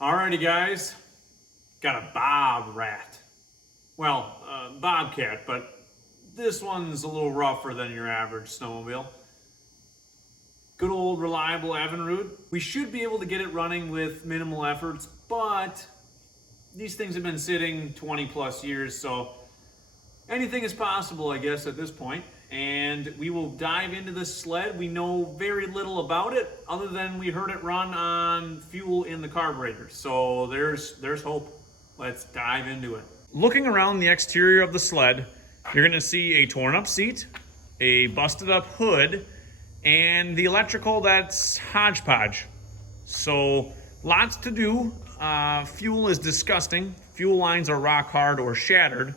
Alrighty guys, got a bob rat. Well, bobcat, but this one's a little rougher than your average snowmobile. Good old reliable Evinrude. We should be able to get it running with minimal efforts, but these things have been sitting 20 plus years, so anything is possible, I guess, at this point. And we will dive into this sled. We know very little about it other than we heard it run on fuel in the carburetor. So there's hope. Let's dive into it. Looking around the exterior of the sled, you're gonna see a torn up seat, a busted up hood, and the electrical that's hodgepodge. So lots to do. Fuel is disgusting. Fuel lines are rock hard or shattered.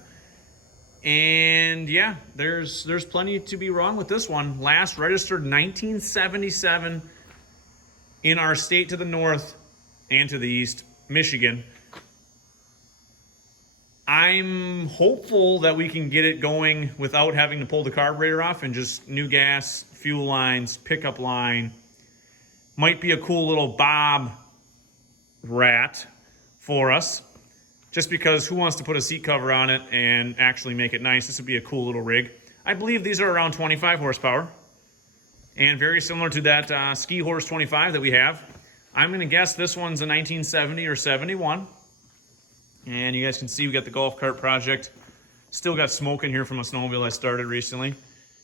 And yeah, there's plenty to be wrong with this one. Last registered 1977 in our state to the north and to the east, Michigan. I'm hopeful that we can get it going without having to pull the carburetor off and just new gas, fuel lines, pickup line. Might be a cool little bob rat for us. Just because who wants to put a seat cover on it and actually make it nice? This would be a cool little rig. I believe these are around 25 horsepower and very similar to that Ski Horse 25 that we have. I'm gonna guess this one's a 1970 or 71. And you guys can see we got the golf cart project. Still got smoke in here from a snowmobile I started recently.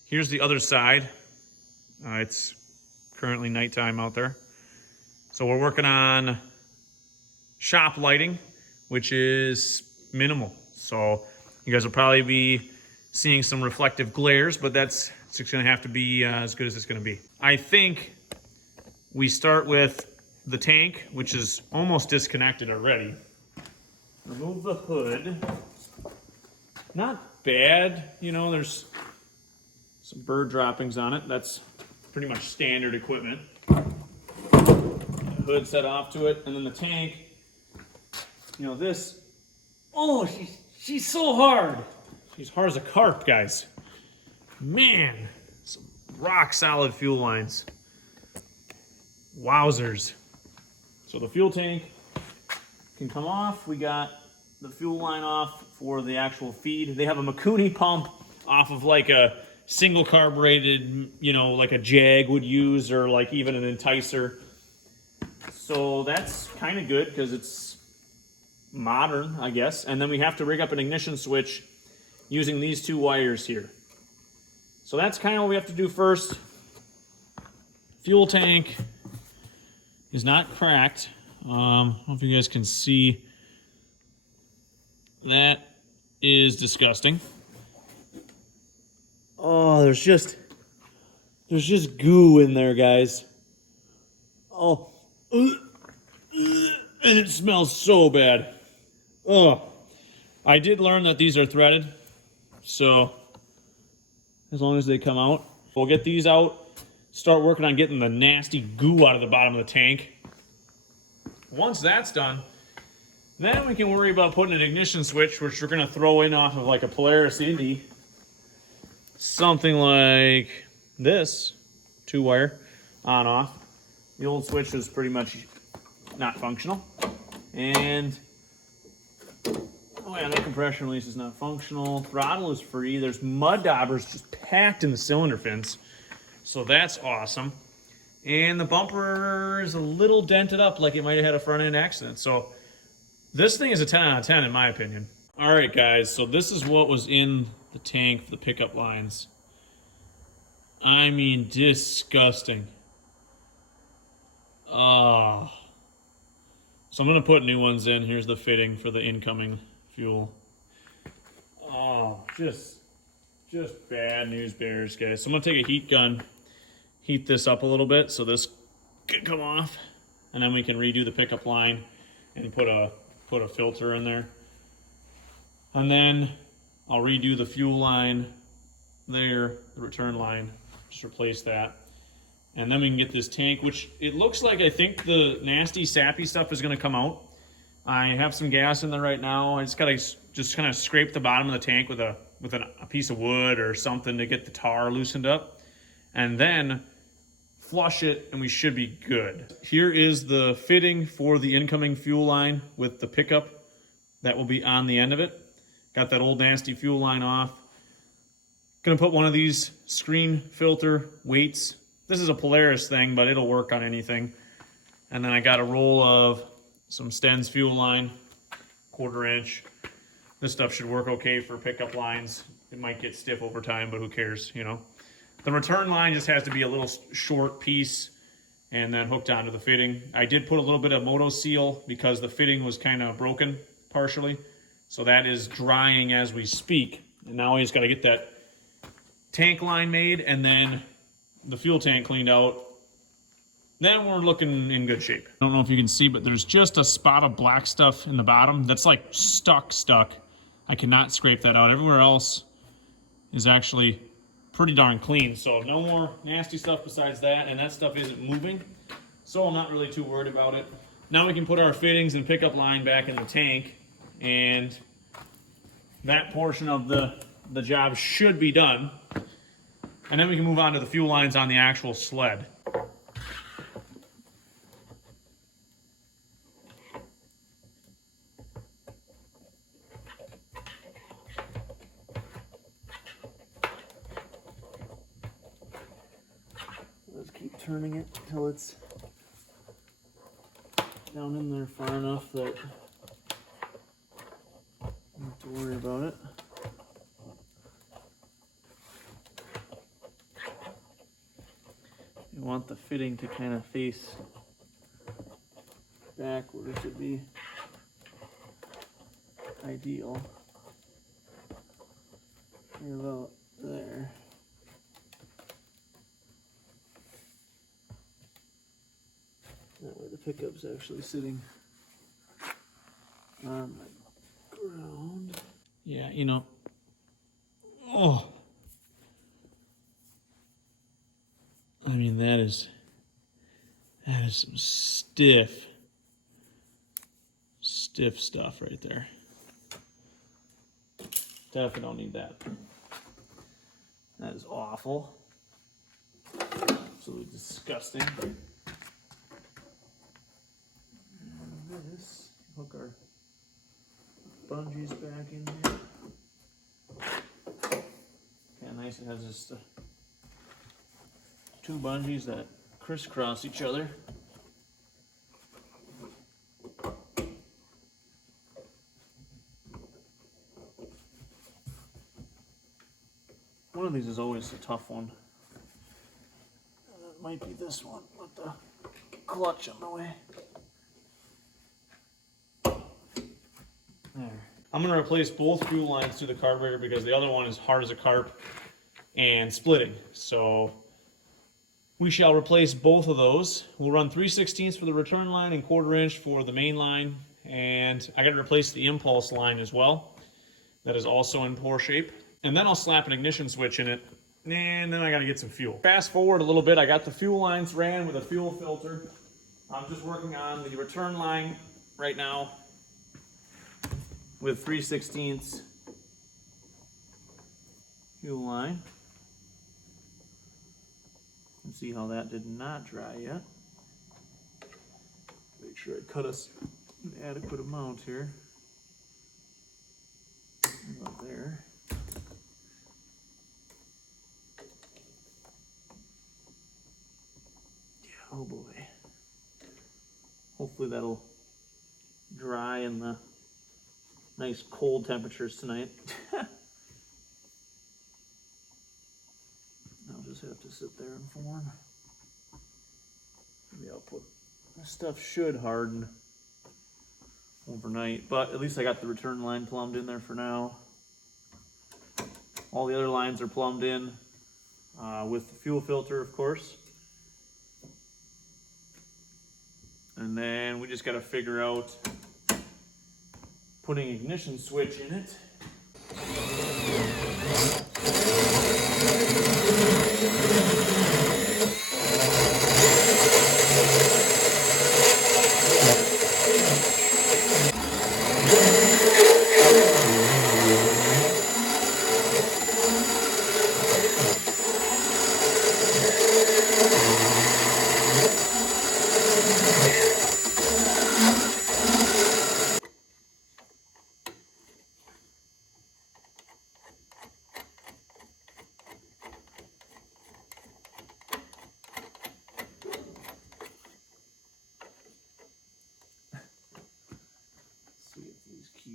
Here's the other side. It's currently nighttime out there. So we're working on shop lighting, which is minimal. So you guys will probably be seeing some reflective glares, but that's just gonna have to be as good as it's gonna be. I think we start with the tank, which is almost disconnected already. Remove the hood. Not bad, you know, there's some bird droppings on it. That's pretty much standard equipment. The hood set off to it, and then the tank. You know, this, oh, she's so hard. She's hard as a carp, guys. Man, some rock solid fuel lines. Wowzers. So the fuel tank can come off. We got the fuel line off for the actual feed. They have a Mikuni pump off of like a single carbureted, you know, like a Jag would use, or like even an Enticer. So that's kind of good because it's modern, I guess. And then we have to rig up an ignition switch using these two wires here. So that's kind of what we have to do first. Fuel tank is not cracked. I don't know if you guys can see. That is disgusting. Oh, there's just goo in there, guys. Oh, and it smells so bad. Oh, I did learn that these are threaded, so as long as they come out, we'll get these out, start working on getting the nasty goo out of the bottom of the tank. Once that's done, then we can worry about putting an ignition switch, which we're gonna throw in off of like a Polaris Indy. Something like this, 2-wire, on off. The old switch is pretty much not functional. And oh yeah, the compression release is not functional. Throttle is free. There's mud daubers just packed in the cylinder fins. So that's awesome. And the bumper is a little dented up like it might have had a front end accident. So this thing is a 10 out of 10 in my opinion. All right guys, so this is what was in the tank for the pickup lines. I mean, disgusting. Oh. So I'm gonna put new ones in. Here's the fitting for the incoming fuel. Oh, just bad news bears, guys. So I'm gonna take a heat gun, heat this up a little bit so this can come off, and then we can redo the pickup line and put a filter in there. And then I'll redo the fuel line there, the return line, just replace that. And then we can get this tank, which it looks like I think the nasty sappy stuff is gonna come out. I have some gas in there right now. I just gotta kind of scrape the bottom of the tank with a piece of wood or something to get the tar loosened up. And then flush it, and we should be good. Here is the fitting for the incoming fuel line with the pickup that will be on the end of it. Got that old nasty fuel line off. Gonna put one of these screen filter weights. This is a Polaris thing, but it'll work on anything. And then I got a roll of some Sten's fuel line, 1/4 inch. This stuff should work okay for pickup lines. It might get stiff over time, but who cares, you know? The return line just has to be a little short piece and then hooked onto the fitting. I did put a little bit of Moto Seal because the fitting was kind of broken partially. So that is drying as we speak. And now we just got to get that tank line made and then the fuel tank cleaned out. Then we're looking in good shape. I don't know if you can see, but there's just a spot of black stuff in the bottom that's like stuck. I cannot scrape that out. Everywhere else is actually pretty darn clean. So no more nasty stuff besides that, and that stuff isn't moving. So I'm not really too worried about it. Now we can put our fittings and pickup line back in the tank, and that portion of the job should be done. And then we can move on to the fuel lines on the actual sled. Let's keep turning it until it's down in there far enough that I don't have to worry about it. You want the fitting to kind of face backwards to be ideal. Right about there. That way the pickup's actually sitting on the ground. Yeah, you know. Oh. I mean, that is some stiff stuff right there. Definitely don't need that. That is awful. Absolutely disgusting. And this, hook our bungees back in here. Yeah, nice. It has just two bungees that crisscross each other. One of these is always a tough one. And it might be this one with the clutch on the way. There. I'm going to replace both fuel lines to the carburetor because the other one is hard as a carp and splitting. So we shall replace both of those. We'll run 3/16 for the return line and 1/4 inch for the main line. And I got to replace the impulse line as well. That is also in poor shape. And then I'll slap an ignition switch in it. And then I got to get some fuel. Fast forward a little bit. I got the fuel lines ran with a fuel filter. I'm just working on the return line right now with 3/16 fuel line. Let's see how that did not dry yet. Make sure I cut us an adequate amount here. About there. Yeah, oh boy. Hopefully that'll dry in the nice cold temperatures tonight. I'll just have to sit there and form. Maybe I'll put, this stuff should harden overnight, but at least I got the return line plumbed in there for now. All the other lines are plumbed in with the fuel filter, of course. And then we just got to figure out putting ignition switch in it.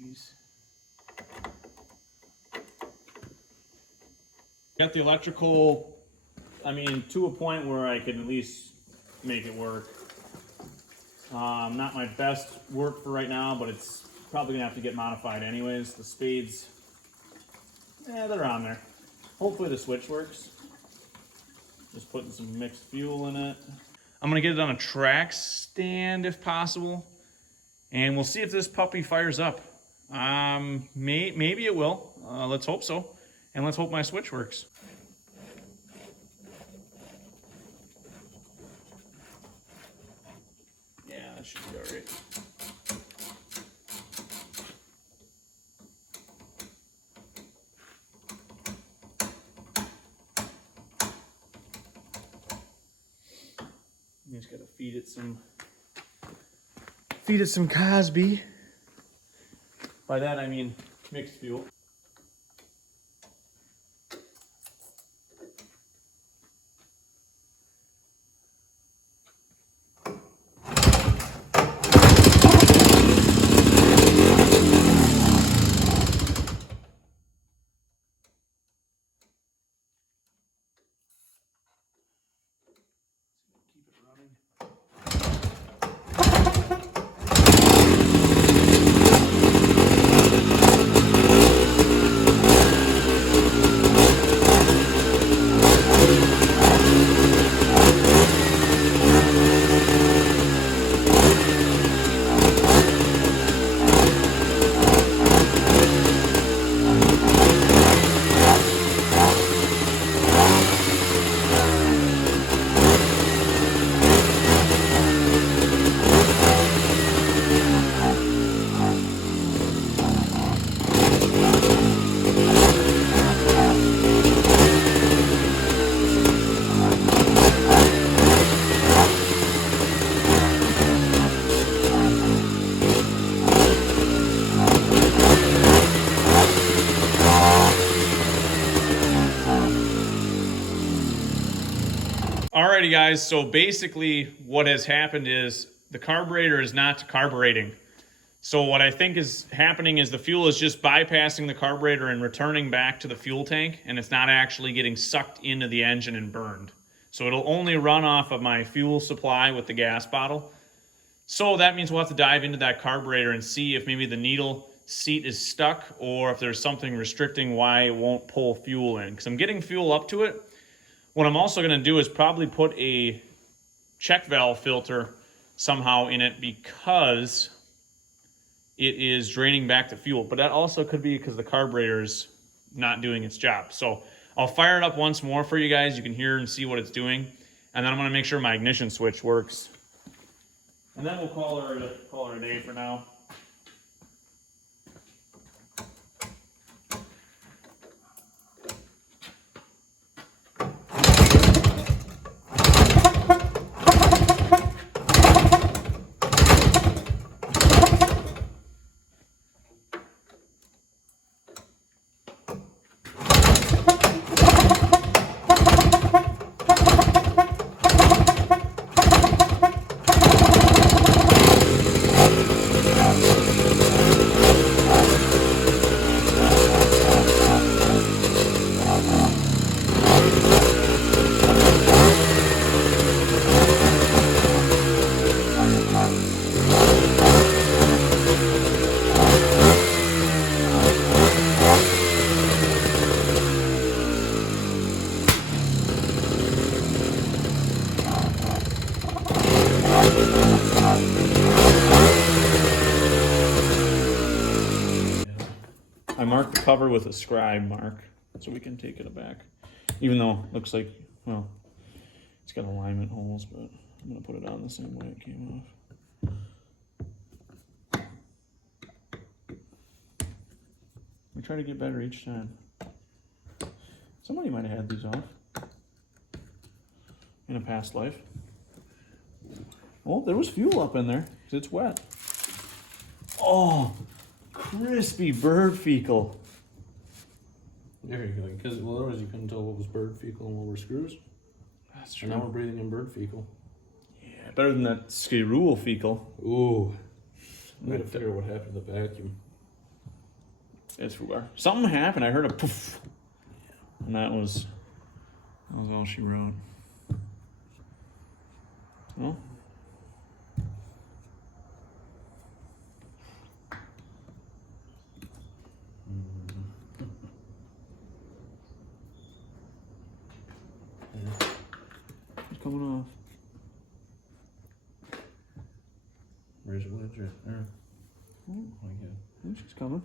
these. Got the electrical, I mean, to a point where I can at least make it work. Not my best work for right now, but it's probably gonna have to get modified anyways. The spades, yeah, they're on there. Hopefully the switch works. Just putting some mixed fuel in it. I'm gonna get it on a track stand if possible, and we'll see if this puppy fires up. Maybe it will. Let's hope so, and let's hope my switch works. Yeah, that should be all right. You just gotta feed it some Cosby. By that I mean mixed fuel. Keep it running. Alrighty guys, so basically what has happened is the carburetor is not carbureting. So what I think is happening is the fuel is just bypassing the carburetor and returning back to the fuel tank, and it's not actually getting sucked into the engine and burned. So it'll only run off of my fuel supply with the gas bottle. So that means we'll have to dive into that carburetor and see if maybe the needle seat is stuck or if there's something restricting why it won't pull fuel in. Because I'm getting fuel up to it. What I'm also going to do is probably put a check valve filter somehow in it because it is draining back the fuel. But that also could be because the carburetor is not doing its job. So I'll fire it up once more for you guys. You can hear and see what it's doing. And then I'm going to make sure my ignition switch works. And then we'll call her a day for now. I marked the cover with a scribe mark so we can take it back. Even though it looks like, well, it's got alignment holes, but I'm going to put it on the same way it came off. We try to get better each time. Somebody might have had these off in a past life. Well, there was fuel up in there because it's wet. Oh, crispy bird fecal. There you go. Because otherwise you couldn't tell what was bird fecal and what were screws. That's true. And now we're breathing in bird fecal. Yeah, better than that skirule fecal. Ooh. We gotta figure out what happened to the vacuum. It's FUBAR. Something happened. I heard a poof. And that was all she wrote. Well. It's coming off. Where's the wedge right there? Oh my god. I think she's coming.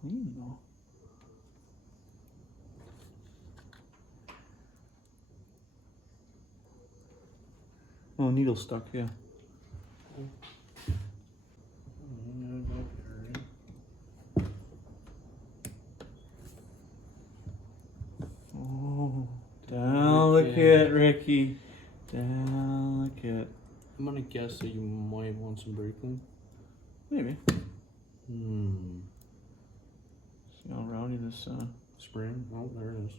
Clean though. Oh, needle stuck, yeah. Oh, delicate, Ricky. Delicate. I'm gonna guess that you might want some brake clean. Maybe. Hmm. See how rowdy this, Spring? Oh, there it is.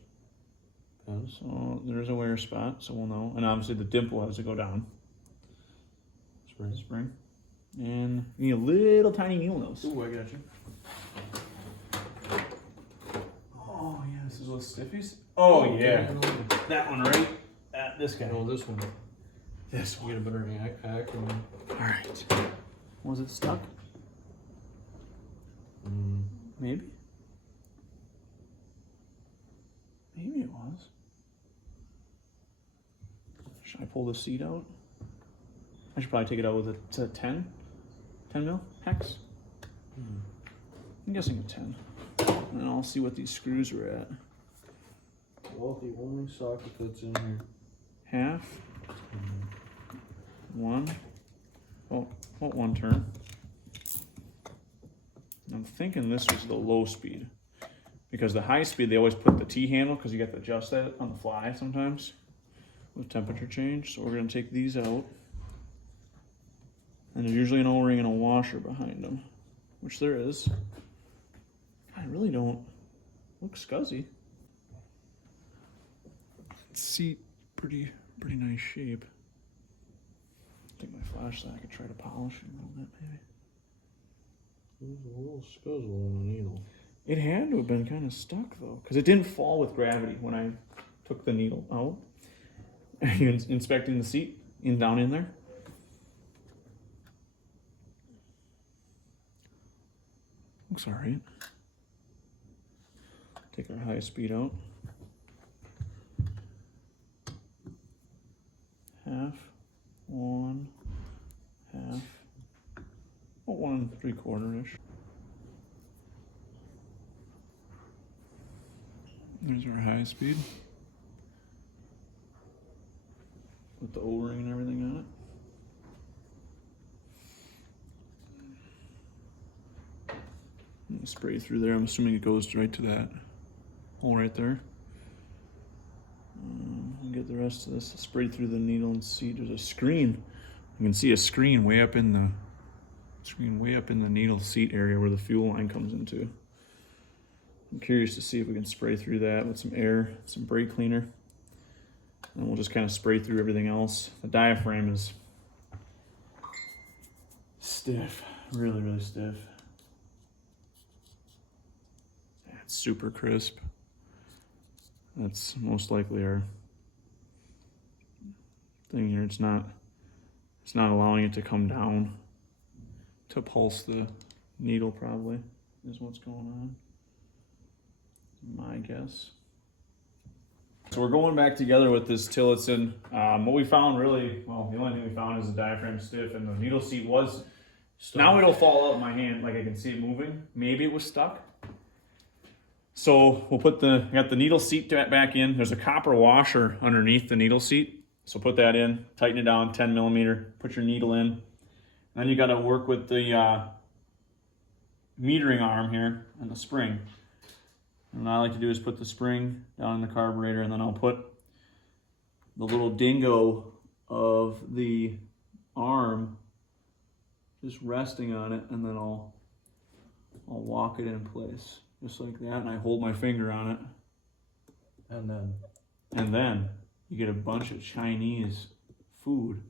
Panda. so there's a wear spot, so we'll know. And obviously the dimple has to go down. Spring. Spring. And you need a little tiny mule nose. Ooh, I got you. Oh yeah, this is those stiffies? Oh yeah. Okay. That one, right? This guy. No, this one. This You get a better acronym. Alright. Was it stuck? Maybe? Maybe it was. Should I pull the seat out? I should probably take it out with a 10 mil hex. I'm guessing a 10. And then I'll see what these screws are at. Well, the only socket that's in here. Half. One. Oh, one turn. I'm thinking this was the low speed. Because the high speed, they always put the T-handle because you got to adjust that on the fly sometimes with temperature change. So we're going to take these out. And there's usually an O-ring and a washer behind them, which there is. I really don't look scuzzy. Seat, pretty nice shape. Take my flashlight, I could try to polish it a little bit, maybe. There's a little scuzzle on the needle. It had to have been kind of stuck though, because it didn't fall with gravity when I took the needle out. Are you inspecting the seat down in there? Looks all right. Take our high speed out. Half, one, half, about 1 3/4-ish. There's our high speed with the O-ring and everything on it. Spray through there. I'm assuming it goes right to that hole right there. And get the rest of this sprayed through the needle and see. There's a screen. You can see a screen way up in the needle seat area where the fuel line comes into. I'm curious to see if we can spray through that with some air, some brake cleaner. And we'll just kind of spray through everything else. The diaphragm is stiff, really stiff. It's super crisp. That's most likely our thing here. It's not allowing it to come down to pulse the needle, probably is what's going on. My guess. So we're going back together with this Tillotson. What we found really, well, the only thing we found is the diaphragm stiff and the needle seat was stuck. Now it'll fall out in my hand, like I can see it moving. Maybe it was stuck. So we'll put got the needle seat back in. There's a copper washer underneath the needle seat. So put that in, tighten it down, 10 millimeter, put your needle in. And then you got to work with the metering arm here and the spring. And what I like to do is put the spring down in the carburetor, and then I'll put the little dingo of the arm just resting on it, and then I'll walk it in place just like that, and I hold my finger on it. And then you get a bunch of Chinese food.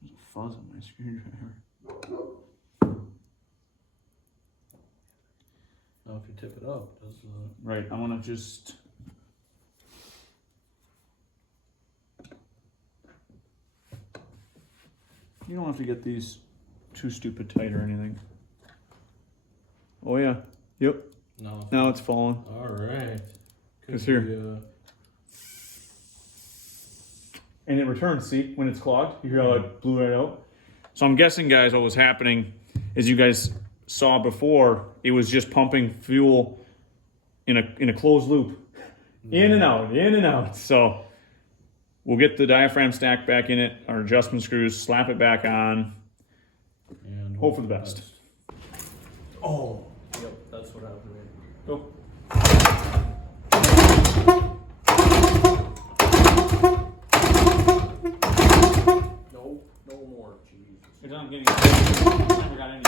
There's a fuzz on my screwdriver. Now if you tip it up, does Right, I want to just... You don't have to get these too stupid tight or anything. Oh yeah, yep. no? Now it's falling. All right. Cause here. And it returns, see, when it's clogged. You hear how it blew right out? So I'm guessing, guys, what was happening is you guys saw before, it was just pumping fuel in a closed loop. In and out, in and out. So we'll get the diaphragm stack back in it, our adjustment screws, slap it back on, and hope for the best. Oh, yep, that's what happened. Go. No more. Jesus. You're done getting it. Never got any.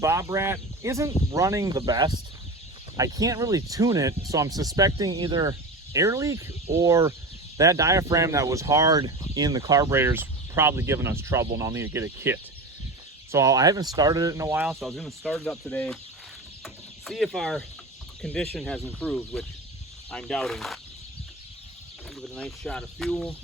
Bob Rat isn't running the best. I can't really tune it, so I'm suspecting either air leak or that diaphragm that was hard in the carburetor's probably giving us trouble, and I'll need to get a kit. So I haven't started it in a while, so I was going to start it up today, see if our condition has improved, which I'm doubting. Give it a nice shot of fuel.